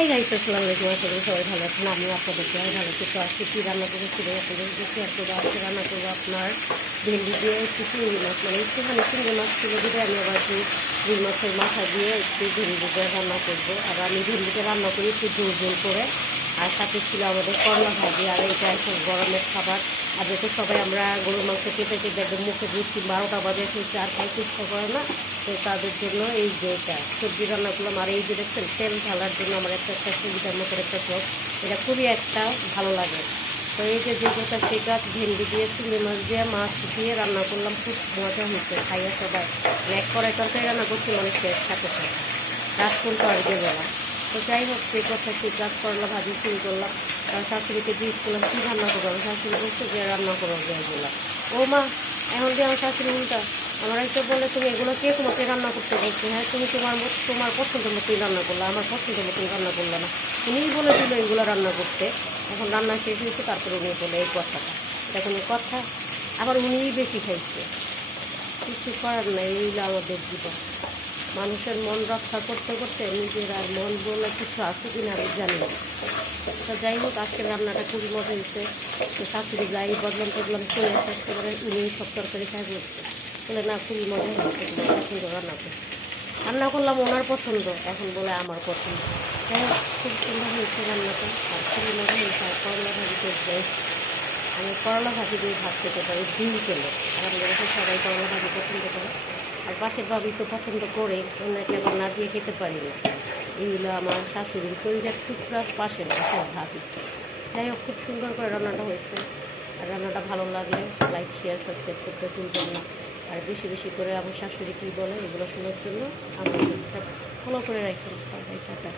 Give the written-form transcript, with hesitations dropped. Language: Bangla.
এই গাইস, আসসালামু আলাইকুম। আশা করি সবাই ভালো আছেন। আমিও আপনাদের সবাই ভালো আছি। তো আজকে কী রান্না করেছিল আপনাদের শেয়ার করবো। আজকে রান্না করবো আপনার ভেন্ডি দিয়ে একটু চিংড়ি মাছ, মানে একটুখানি চিংড়ি মাছ ছিল দিলে আমি আবার একটু রুই মাছের মাথা দিয়ে একটু ভেন্ডি দিয়ে রান্না করবো। আর আমি ভেন্ডিতে রান্না করি একটু ঝোল ঝোল করে। আর সাথে ছিল আমাদের করলা ভাজি। আর এটা এখন গরমের খাবার। আর যেহেতু সবাই আমরা গরুর মাংস কেটে কেটে একদম মুখে দিচ্ছি, 12টা বাজে খেয়েছি, আর খাইতে ইচ্ছা করে না। তো তাদের জন্য এই যে এটা সবজি রান্না করলাম। আর এই যে দেখছেন তেল ঢালার জন্য আমার একটা সুবিধার মতো একটা চপ, এটা খুবই একটা ভালো লাগে। তো এই যে যেটা সেটা ভেন্ডি দিয়ে চিংড়ি মাছ দিয়ে মাছ দিয়ে রান্না করলাম, খুব মজা হয়েছে। খাইয়া সবাই এক কড়াই তরকারি রান্না করছি, মানে শেষ সাথে সাথে রাত করতো আর বেলা। তো যাই হোক, সেই কথা সেই কাজ করলাম, ভাজি শুরু করলাম। কারণ শাশুড়িকে জিজ্ঞেস করলাম কী রান্না করবো। আমার শাশুড়ি বলছে যে রান্না করবো এগুলো। ও মা, এখন দিয়ে আমার শাশুড়ি উল্টা আমার একটা বলে, তুমি এগুলো কে তোমাকে রান্না করতে বলছো? হ্যাঁ, তুমি তোমার পছন্দ মতোই রান্না করলো, আমার পছন্দ মতোই রান্না করলো না। উনিই বলেছিল এগুলো রান্না করতে। এখন রান্না শেষ হয়েছে, তারপরে উনি বলে এই কথাটা। এটা কোনো কথা? আবার উনিই বেশি খাইছে। কিছু করার নাই, এইগুলো আমাদের জীবন। মানুষের মন রক্ষা করতে করতে নিজের আর মন বলে কিছু আছে কিনা আমি জানি না। তো যাই হোক, আজকের রান্নাটা খুবই মজা হয়েছে। তো শাশুড়ি যাই বদলাম টদলাম করে শেষ করে উনি সব তরকারি খাই বলছে, বলে না খুবই মজা হয়েছে, তোমার পছন্দ রান্না করছে। রান্না করলাম ওনার পছন্দ, এখন বলে আমার পছন্দ। যাই হোক, খুব সুন্দর হয়েছে রান্নাটা, আর খুবই মজা হয়েছে। আর করলা ভাজিতে বেস্ট। আমি করলা ভাজি দিয়ে ভাত খেতে পারি ডিম তেলে। আর আমাদের কাছে সবাই করলা ভাজি পছন্দ করে। আর পাশের ভাবি তো পছন্দ করে, ওনাকে আবার না দিয়ে খেতে পারি না। এইগুলো আমার শাশুড়ির পরিবার টুকরা, পাশের ভাবি। যাই হোক, খুব সুন্দর করে রান্নাটা হয়েছে। আর রান্নাটা ভালো লাগলে লাইক শেয়ার সাবস্ক্রাইব করতে ভুলবেন না। আর বেশি বেশি করে আমার শাশুড়ি কী বলে এগুলো শোনার জন্য আমার পেজটা ফলো করে রাখেন। সবাই টাটা।